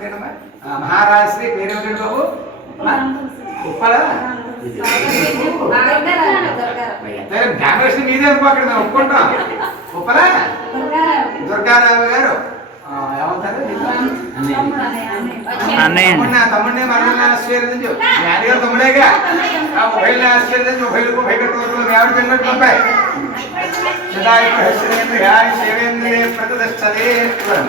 పేరేంటమ్మా ఆ, మహారాజశ్రీ పేరేమిటండి బాబు? ఉప్పల డామినేషన్ మీదే అనుకో అక్కడ మేము ఒప్పుకుంటాం. ఉప్పల దుర్గారావు గారు. ఏమంటారు? తమ్ముడిని మరణాన్ని ఆశీర్వదించు. జ్ఞానిగా తమ్ముడేగా? ఆ మొబైల్ని ఆశీర్వదించు పంపాయి ప్రహస్రేంద్రియాయ శివేంద్రియే ప్రతిష్టతే శివేంద్రియే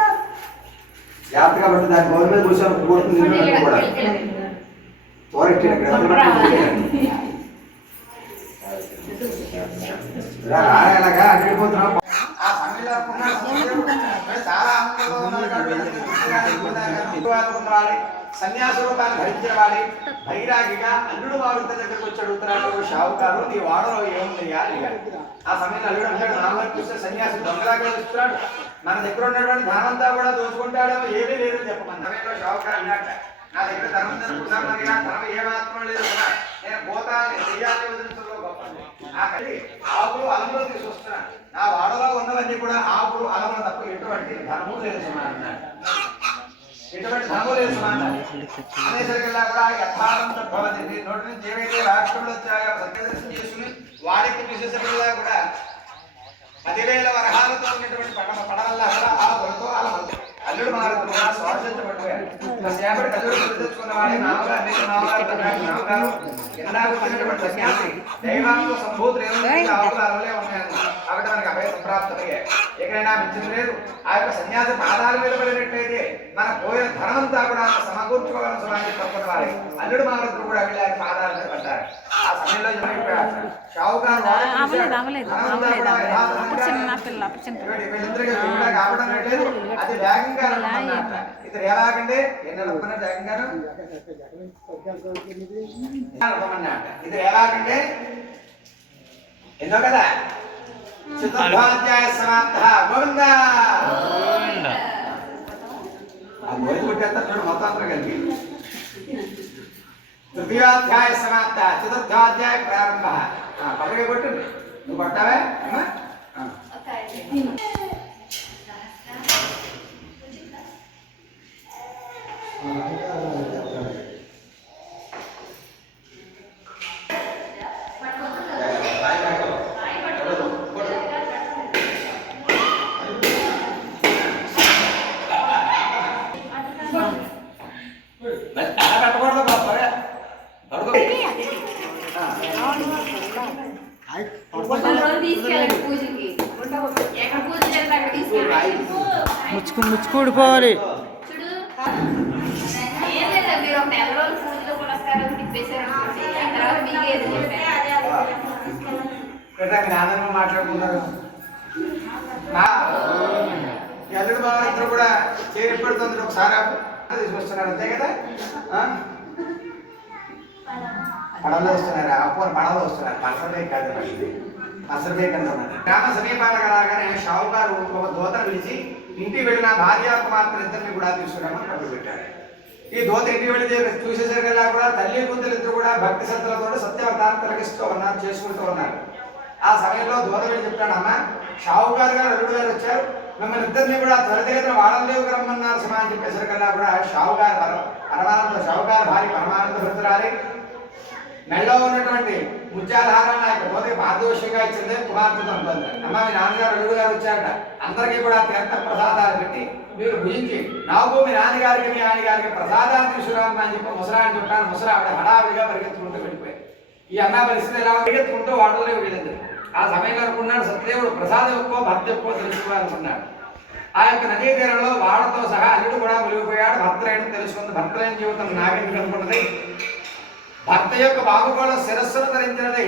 జాగ్రత్తగా పట్టు దాని గోడ మీద కూర్చొని ఇక్కడ అడిగిపోతున్నాం ఆ అనుకున్నాడు, సమయంలో చాలా కాబట్టి. సన్యాస రూపాన్ని ధరించేవాడి బైరాగిగా అల్లుడు వారి దగ్గరికి వచ్చి అడుగుతున్నాడు షావుకారు నీ వాడలో ఏముందయ్యా అడిగాడు. ఆ సమయంలో అల్లుడు అంటాడు చూస్తే సన్యాసి దొంగలాగా వస్తున్నాడు మన దగ్గర ఉన్నటువంటి ధనం అంతా కూడా దోచుకుంటాడో ఏమీ లేదు చెప్పమని సమయంలో షావుకారు అన్నాట నా దగ్గర ధనం తెలుసుకున్నా మరి నా ధనం ఏమాత్రం లేదు కదా. నేను భూతాన్ని చెయ్యాలి వదిలించడంలో గొప్ప నా కలి ఆకులు అలంలో తీసుకొస్తున్నాను. నా వాడలో ఉన్నవన్నీ కూడా ఆకులు అలములు తప్ప ఎటువంటి ధనము లేదు ఎటువంటి ధనము లేదు సుమా అన్నాడు అనేసరికల్లా కూడా యథార్థం భవతి నోటి నుంచి ఏవైతే రాష్ట్రంలో వచ్చాయో సత్యదర్శనం చేసుకుని వాడికి చూసేసరికల్లా కూడా పదివేల వరహాలతో ఉన్నటువంటి పడవ పడవల్ల ఆ పొలతో అల్లుడు మారుతూ స్వార్థించబడిపోయాడు సేపటి అల్లుడు గుర్తించుకున్న వాడి నామగారు అనేక నామగారు నామగారు కిందా వచ్చినటువంటి సన్యాసి దైవాంగ సంభూతులు ఏమున్నాయి? ఆవులు అలవలే ఉన్నాయని. కాబట్టి మనకి అభయ సంప్రాప్తమయ్యాయి ఎక్కడైనా మించిన లేదు. ఆ యొక్క సన్యాసి పాదాల మీద పడినట్లయితే మన పోయిన ధనమంతా కూడా సమకూర్చుకోవాలని సుమారు తప్పని వారి అల్లుడు మారుతూ కూడా వెళ్ళారు పాదాలు మీద పడ్డారు ఆ సమయంలో ఏమైపోయారు షావుకారు వాడు అవ్వలేదు. అవ్వలేదు అవ్వలేదు అవ్వలేదు అప్పుడు చిన్న పిల్ల అప్పుడు చిన్న. ఇద్దరు ఎలాగంటే ఎన్ని కదా సమాప్త గోవింద ఆ మొత్తం అందరూ కలిపి తృతీయాధ్యాయ సమాప్త చతుర్థాధ్యాయ ప్రారంభ. ఆ, కొట్టు. నువ్వు కొట్టావా? అమ్మా ఆ. మరి అలా పెట్టకూడదు బాబు, మరి. పడుకో. తీసుకెళ్ళండి పూజకి ఎక్కడ పూజ చేస్తే అక్కడ తీసుకెళ్ళండి ముచ్చుకు ముచ్చుకు ఊడిపోవాలి చూడు ఏం లేదా మీరు ఒక నెల రోజులు పూజలో పురస్కారం తిప్పేశారు అనుకోండి. ఆ తర్వాత మీకు ఏది చెప్పారు కదా మీరు ఆనందంగా మాట్లాడుకున్నారు ఎల్లుడు ఈ ఇద్దరు కూడా చేరి పెడుతుంది ఒకసారి తీసుకొస్తున్నారు అంతే కదా పడవలో వస్తున్నారు అప్పుడు పడవలో వస్తున్నారు పసరమే కాదు పసరమే కదా గ్రామ సమీపాలకు రాగానే షావుకారు ఒక దోత పిలిచి ఇంటికి వెళ్ళిన భార్య కుమార్తెలు ఇద్దరిని కూడా తీసుకురామని పట్టు పెట్టారు. ఈ దోత ఇంటికి వెళ్ళి చూసేసరికల్లా కూడా తల్లి కూతురు ఇద్దరు కూడా భక్తి శ్రద్ధలతో సత్యవతాన్ని తొలగిస్తూ ఉన్నారు చేసుకుంటూ ఉన్నారు. ఆ సమయంలో దోత వెళ్ళి చెప్తాడు అమ్మ? షావుకారు గారు అల్లుడు గారు వచ్చారు. మిమ్మల్ని ఇద్దరిని కూడా త్వరితగతిన వాడలేవు రమ్మన్నారు సుమా అని చెప్పేసరికల్లా కూడా షావుగారు పరమానంద షావుగారు భార్య పరమానంద భృతురాలి మెళ్ళలో ఉన్నటువంటి ముత్యాలహారాన్ని ఆ యొక్క పారదోషంగా ఇచ్చిందే కుమార్తెతో ఉంటుంది అమ్మ మీ నాన్నగారు అల్లుడు గారు వచ్చారట. అందరికీ కూడా తీర్థ ప్రసాదాలు పెట్టి మీరు భుజించి నాకు మీ నాన్నగారికి మీ ఆయనగారికి ప్రసాదాన్ని తీసుకురామని అని చెప్పి ముసలాన్ని చుట్టాను ముసరా ఆవిడ హడావిడిగా పరిగెత్తుకుంటూ వెళ్ళిపోయాయి ఈ అన్న పరిస్థితి ఎలా పరిగెత్తుకుంటూ వాటర్లో వెళ్ళింది ఆ సమయంలో అనుకున్నాడు సత్యదేవుడు. ప్రసాదం ఎక్కువ భర్త ఎక్కువ తెలుసుకోవాలనుకున్నాడు. ఆ యొక్క నదీ తీరంలో వాడతో సహా అల్లుడు కూడా మునిగిపోయాడు. భర్త తెలుసుకుంది. భర్త జీవితం నాకెందుకు అనుకుంటుంది? భర్త యొక్క బాగుగోళ శిరస్సును ధరించినది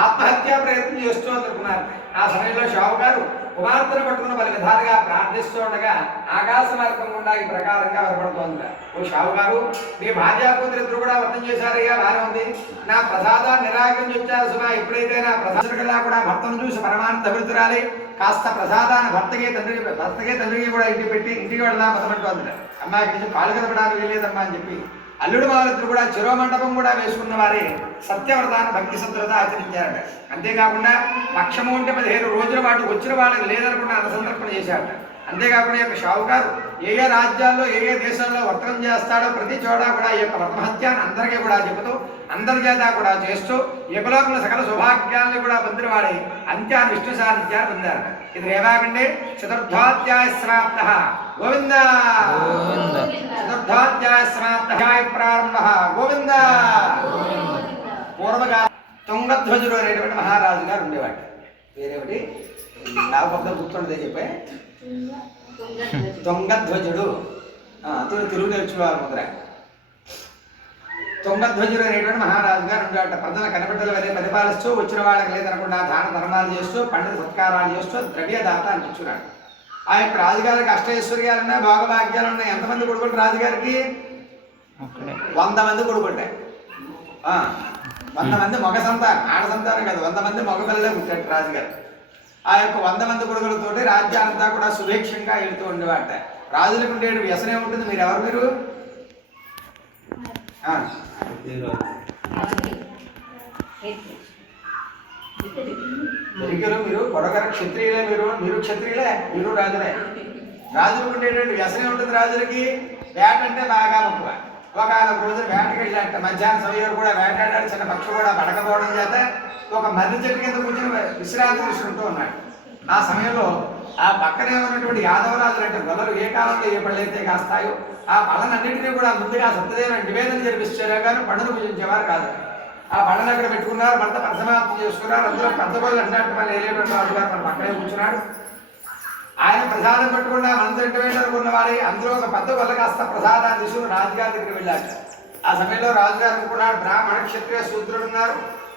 ఆత్మహత్యా ప్రయత్నం చేస్తూ అనుకున్నారు. ఆ సమయంలో షావుకారు కుమార్తెను పట్టుకున్న పలు విధాలుగా ప్రార్థిస్తూ ఉండగా ఆకాశ మార్గం గుండా ఈ ప్రకారంగా వినపడుతోంది. ఓ షావు గారు మీ భార్యా కూతురిద్దరు కూడా వ్రతం చేశారయ్యా బాగానే ఉంది. నా ప్రసాదాన్ని నిరాకరించి వచ్చారు సుమా ఎప్పుడైతే నా ప్రసాదకల్లా కూడా భర్తను చూసి పరమానంద విడుతురాలి కాస్త ప్రసాదాన్ని భర్తకి తండ్రికి భర్తకే తండ్రికి కూడా ఇంటి పెట్టి ఇంటికి వెళ్దాం మొదలుపెట్టుకోండి అమ్మాయి నుంచి పాలు కదపడానికి వెళ్ళేదమ్మా అని చెప్పి అల్లుడు వాళ్ళిద్దరు కూడా చిరోమండపం కూడా వేసుకున్న వారే సత్యవ్రతాన్ని భక్తి సత్రత ఆచరించారట. అంతేకాకుండా పక్షము ఉంటే పదిహేను రోజుల పాటు వచ్చిన వాళ్ళకి లేదనుకున్న అనుసంతర్పణ చేశారట. అంతేకాకుండా యొక్క షావుకారు ఏ ఏ రాజ్యాల్లో ఏ ఏ దేశాల్లో వర్తకం చేస్తాడో ప్రతి చోట కూడా ఈ యొక్క వ్రతమహత్యాన్ని అందరికీ కూడా చెబుతూ అందరి చేత కూడా చేస్తూ యుగలోకుల సకల సౌభాగ్యాలను కూడా పొందినవాడే అంత్యాన్ని విష్ణు సాధిత్యాన్ని పొందారట. ఇది రేవాకండి చతుర్థాధ్యాయ శ్రాప్త. గోవింద. చతుర్థాధ్యాయ సమాప్త ప్రారంభ. గోవింద. పూర్వగా తుంగధ్వజుడు అనేటువంటి మహారాజు గారు ఉండేవాడు. వేరేమిటి నాకు కొత్త గుర్తుండదే చెప్పే. తుంగధ్వజుడు. ఆ, అతడు తెలుగు నేర్చుకోవాలి ముద్ర. తుంగధ్వజుడు అనేటువంటి మహారాజు గారు ఉండేవాట ప్రజల కనబిడ్డల వలె పరిపాలిస్తూ వచ్చిన వాళ్ళకి లేదనకుండా దాన ధర్మాలు చేస్తూ పండిత సత్కారాలు చేస్తూ ద్రవ్యదాత అనిపించున్నాడు ఆ యొక్క రాజుగారికి అష్టైశ్వర్యాలు ఉన్నాయి భోగభాగ్యాలు ఉన్నాయి ఎంతమంది కొడుకులు రాజుగారికి వంద మంది కొడుకుంటాయి. ఆ, వంద మంది మగ సంతానం ఆడ సంతానం కాదు వంద మంది మగ పిల్లలే పుట్టాడు రాజుగారు ఆ యొక్క వంద మంది కొడుకులతోటి రాజ్యానంతా కూడా సుభిక్షంగా వెళుతూ ఉండేవాట. రాజులకు ఉండే వ్యసనం ఉంటుంది మీరు? ఎవరు మీరు ఆ, తెలుగులో మీరు కొడగర క్షత్రియులే మీరు మీరు క్షత్రియులే మీరు రాజులే. రాజులకు ఉండేటువంటి వ్యసనం ఉంటుంది రాజులకి. వేట అంటే బాగా ముఖ్య ఒక రోజు వేటకి వెళ్ళాట మధ్యాహ్నం సమయంలో కూడా వేటాడాడు చిన్న పక్షి కూడా పడకపోవడం చేత ఒక మర్రి చెట్టు కింద కూర్చొని విశ్రాంతి తీసుకుంటూ ఉన్నాడు. ఆ సమయంలో ఆ పక్కనే ఉన్నటువంటి యాదవరాజులు అంటే వలరు ఏ కాలంలో ఏ పళ్ళైతే కాస్తాయో ఆ పళ్ళనన్నింటినీ కూడా ముందుగా సత్యదేవుని నివేదన జరిపిస్తారే కానీ పండుగ పూజించేవారు కాదు. ఆ బండను అక్కడ పెట్టుకున్నారు భర్త పరసమాప్తి చేసుకున్నారు అందులో పెద్ద గొల్లు అన్నట్టు మళ్ళీ వెళ్ళేటువంటి రాజు గారు మన పక్కనే కూర్చున్నాడు. ఆయన ప్రసాదం పెట్టుకున్న మన తింట అనుకున్న అందులో ఒక పెద్ద వల్ల కాస్త ప్రసాదాన్ని తీసుకుని రాజుగారి దగ్గర వెళ్ళాడు. ఆ సమయంలో రాజుగారు అనుకున్నాడు బ్రాహ్మణ క్షత్రియ శూద్రుడు ఉన్నారు.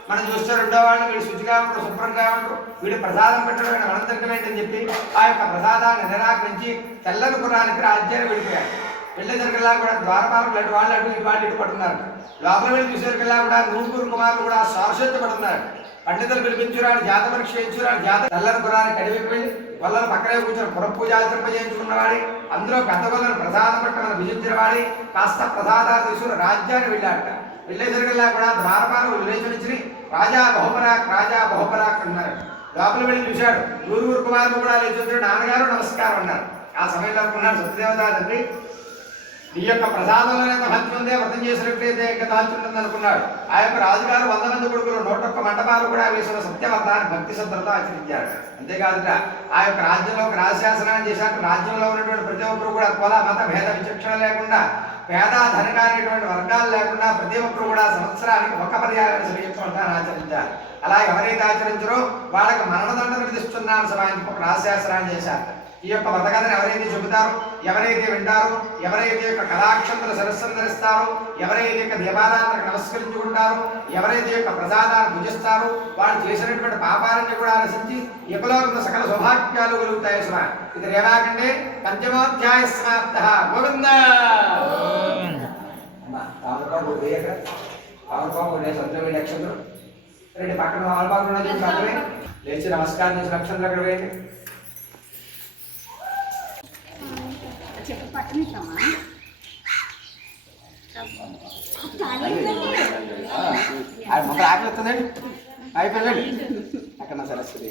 మనం చూస్తే రెండో వాళ్ళు వీడు శుచిగా ఉంటారు శుభ్రంగా ఉంటారు వీడు ప్రసాదం పెట్టడం వీడు మనం అని చెప్పి ఆ యొక్క ప్రసాదాన్ని నిరాకరించి తెల్లని గుర్రానికి రాజ్యాన్ని వెళ్ళిపోయాడు వెళ్ళేసరికల్లా కూడా ద్వారపాలకు అటు వాళ్ళు అటు ఇటు వాళ్ళు ఇటు పడుతున్నారు. లోపల వెళ్ళి చూసేరికల్లా కూడా నూరుగురు కుమారులు కూడా సారస్వత పడుతున్నారు. పండితులు పిలిపించురాడు జాత పరీక్ష చేయించురాడు జాత తెల్లని గుర్రాన్ని కడివికి వెళ్ళి వాళ్ళని పక్కనే కూర్చొని పురపూజ చేయించుకున్నవాడి అందులో గత వాళ్ళని ప్రసాదం పట్టమని విజించిన కాస్త ప్రసాదాలు తీసుకుని రాజ్యాన్ని వెళ్ళాడట. వెళ్ళేసరికల్లా కూడా ద్వారపాలు విలేచనిచ్చి రాజా బహుపరాక్ రాజా బహుపరాక్ అన్నారు. లోపల వెళ్ళి చూశాడు. నూరుగురు కుమారులు కూడా లేచి నాన్నగారు నమస్కారం అన్నారు. ఆ సమయంలో అనుకున్నాడు సత్యదేవత తండ్రి ఈ యొక్క ప్రసాదంలోనే మహత్యం ఉందే వ్రతం చేసినట్లయితే ఇంకా మహత్యం ఉంటుంది అనుకున్నాడు. ఆ యొక్క రాజుగారు వంద మంది కొడుకులు నూట ఒక్క మంటపాలు కూడా వేసిన సత్యవర్తాన్ని భక్తి శ్రద్ధలతో ఆచరించారు. అంతేకాదుట ఆ యొక్క రాజ్యంలో ఒక రాజశాసనాన్ని చేశాక రాజ్యంలో ఉన్నటువంటి ప్రతి ఒక్కరు కూడా కుల మత భేద విచక్షణ లేకుండా పేద ధనిక అనేటువంటి వర్గాలు లేకుండా ప్రతి ఒక్కరు కూడా సంవత్సరానికి ఒక పర్యాయం శ్రీయుక్తాన్ని ఆచరించారు. అలా ఎవరైతే ఆచరించరో వాళ్ళకి మరణదండను విధిస్తున్నాను సమాజం ఒక రాజశాసనాన్ని చేశారు. ఈ యొక్క వ్రతకథను ఎవరైతే చెబుతారో ఎవరైతే వింటారో ఎవరైతే యొక్క కళాక్షంతల సరస్సును ధరిస్తారో ఎవరైతే యొక్క దేవాలయాలకు నమస్కరించుకుంటారో ఎవరైతే యొక్క ప్రసాదాన్ని భుజిస్తారో వాళ్ళు చేసినటువంటి పాపాలన్నీ కూడా ఆలోచించి ఎపలోకంలో సకల సౌభాగ్యాలు కలుగుతాయి సుమ. ఇది రేవాకంటే పంచమోధ్యాయ సమాప్త. గోవింద! రెండు పక్కన ఆల్బాబు ఉన్నది లేచి నమస్కారం చేసి నక్షత్రం అక్కడ వేయండి. అది మొదలు ఆకలి వస్తుందండి అయిపోయిందండి అక్కడ సరస్వతి